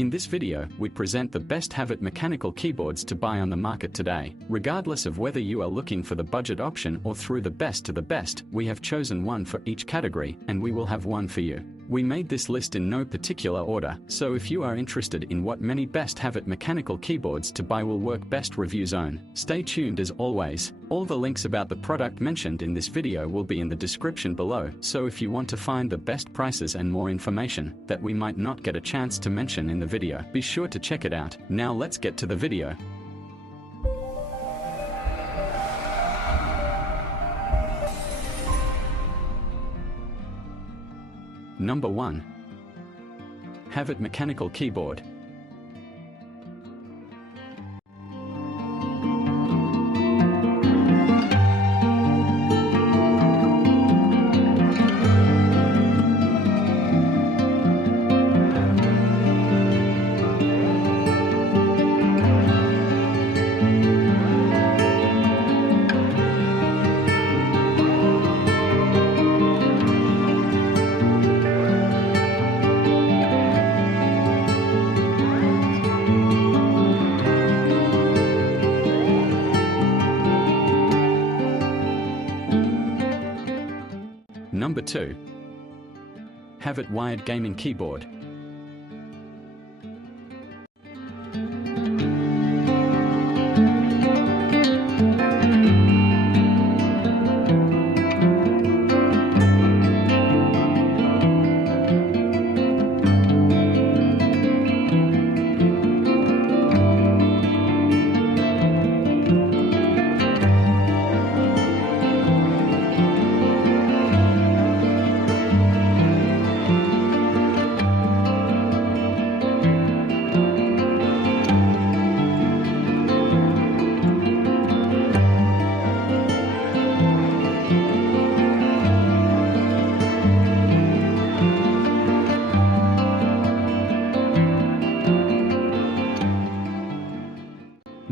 In this video, we present the best Havit mechanical keyboards to buy on the market today. Regardless of whether you are looking for the budget option or through the best to the best, we have chosen one for each category, and we will have one for you. We made this list in no particular order, so if you are interested in what many best Havit mechanical keyboards to buy will work best, review zone. Stay tuned as always. All the links about the product mentioned in this video will be in the description below, so if you want to find the best prices and more information that we might not get a chance to mention in the video, be sure to check it out. Now let's get to the video. Number 1. Havit Mechanical Keyboard. Number 2. Havit Wired Gaming Keyboard.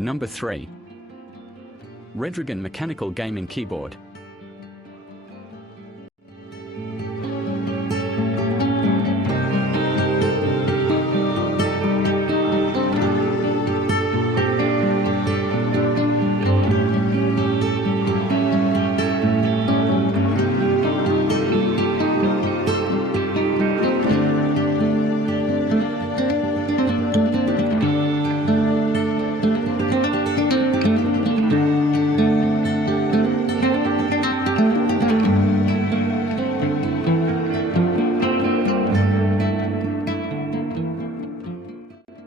Number 3. Redragon Mechanical Gaming Keyboard.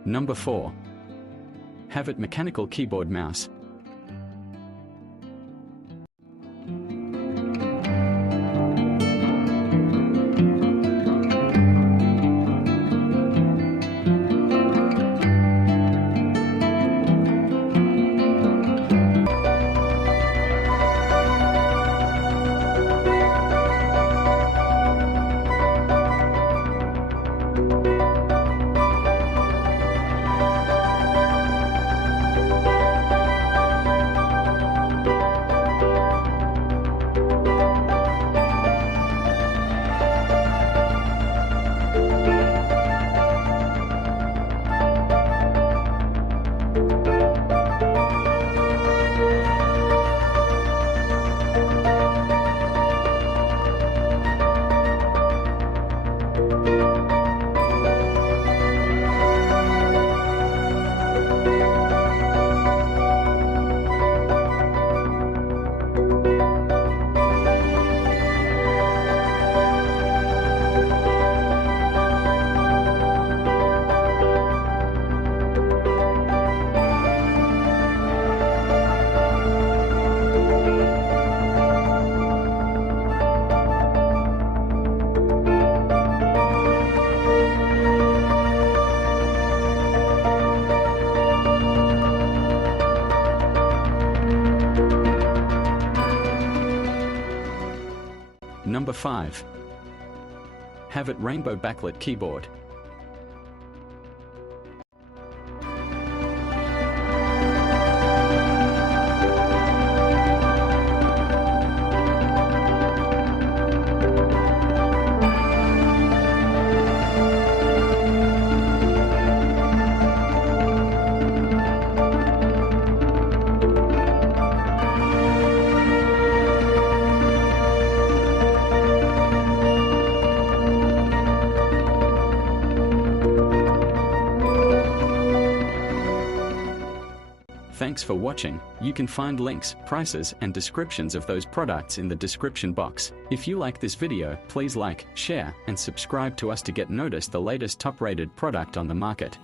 Number 4. Havit Mechanical Keyboard Mouse. Number 5. Havit Rainbow Backlit Keyboard. Thanks for watching. You can find links, prices, and descriptions of those products in the description box. If you like this video, please like, share, and subscribe to us to get noticed the latest top-rated product on the market.